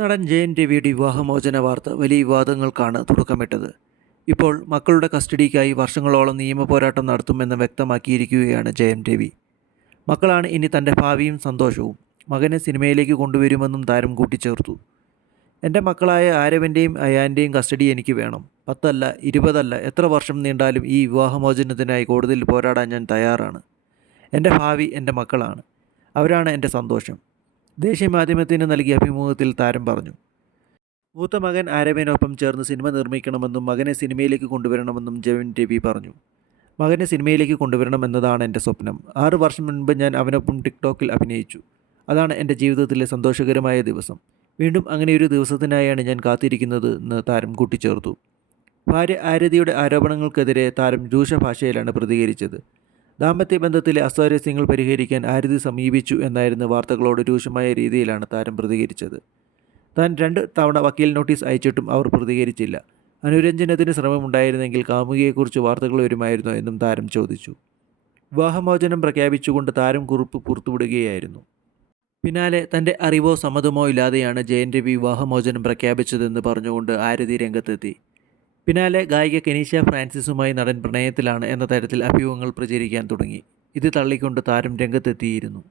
നടൻ ജയൻ രവിയുടെ വിവാഹമോചന വാർത്ത വലിയ വിവാദങ്ങൾക്കാണ് തുടക്കമിട്ടത്. ഇപ്പോൾ മക്കളുടെ കസ്റ്റഡിക്കായി വർഷങ്ങളോളം നിയമ പോരാട്ടം നടത്തുമെന്ന് വ്യക്തമാക്കിയിരിക്കുകയാണ് ജയൻ രവി. മക്കളാണ് ഇനി തന്റെ ഭാവിയും സന്തോഷവും മകനെ സിനിമയിലേക്ക് കൊണ്ടുവരുമെന്നും താരം കൂട്ടിച്ചേർത്തു. എന്റെ മക്കളായ ആരവന്റെയും അയാന്റെയും കസ്റ്റഡി എനിക്ക് വേണം. പത്തല്ല ഇരുപതല്ല എത്ര വർഷം നീണ്ടാലും ഈ വിവാഹമോചനത്തിനായി കോടതിയിൽ പോരാടാൻ ഞാൻ തയ്യാറാണ്. എന്റെ ഭാവി എന്റെ മക്കളാണ്. അവരാണ് എന്റെ സന്തോഷം. ദേശീയ മാധ്യമത്തിന് നൽകിയ അഭിമുഖത്തിൽ താരം പറഞ്ഞു. മൂത്ത മകൻ ആരവേനൊപ്പം ചേർന്ന് സിനിമ നിർമ്മിക്കണമെന്നും മകനെ സിനിമയിലേക്ക് കൊണ്ടുവരണമെന്നും ജവിൻ രവി പറഞ്ഞു. മകനെ സിനിമയിലേക്ക് കൊണ്ടുവരണം എന്നതാണ് എന്റെ സ്വപ്നം. ആറ് വർഷം മുൻപ് ഞാൻ അവനൊപ്പം ടിക്ടോക്കിൽ അഭിനയിച്ചു. അതാണ് എന്റെ ജീവിതത്തിലെ സന്തോഷകരമായ ദിവസം. വീണ്ടും അങ്ങനെ അങ്ങനെയൊരു ദിവസത്തിനായാണ് ഞാൻ കാത്തിരിക്കുന്നത് എന്ന് താരം കൂട്ടിച്ചേർത്തു. ഭാര്യ ആരതിയുടെ ആരോപണങ്ങൾക്കെതിരെ താരം രൂക്ഷ ഭാഷയിലാണ് പ്രതികരിച്ചത്. ദാമ്പത്യ ബന്ധത്തിലെ അസ്വാരസ്യങ്ങൾ പരിഹരിക്കാൻ ആരതി സമീപിച്ചു എന്നായിരുന്നു വാർത്തകളോട് രൂക്ഷമായ രീതിയിലാണ് താരം പ്രതികരിച്ചത്. താൻ രണ്ട് തവണ വക്കീൽ നോട്ടീസ് അയച്ചിട്ടും അവർ പ്രതികരിച്ചില്ല. അനുരഞ്ജനത്തിന് ശ്രമമുണ്ടായിരുന്നെങ്കിൽ കാമുകിയെക്കുറിച്ച് വാർത്തകൾ വരുമായിരുന്നോ എന്നും താരം ചോദിച്ചു. വിവാഹമോചനം പ്രഖ്യാപിച്ചുകൊണ്ട് താരം കുറിപ്പ് പുറത്തുവിടുകയായിരുന്നു. പിന്നാലെ തന്റെ അറിവോ സമ്മതമോ ഇല്ലാതെയാണ് ജയൻ രവി വിവാഹമോചനം പ്രഖ്യാപിച്ചതെന്ന് പറഞ്ഞുകൊണ്ട് ആരതി രംഗത്തെത്തി. പിന്നാലെ ഗായിക കെനീഷ ഫ്രാൻസിസുമായി നടൻ പ്രണയത്തിലാണ് എന്ന തരത്തിൽ അഭ്യൂഹങ്ങൾ പ്രചരിക്കാൻ തുടങ്ങി. ഇത് തള്ളിക്കൊണ്ട് താരം രംഗത്തെത്തിയിരുന്നു.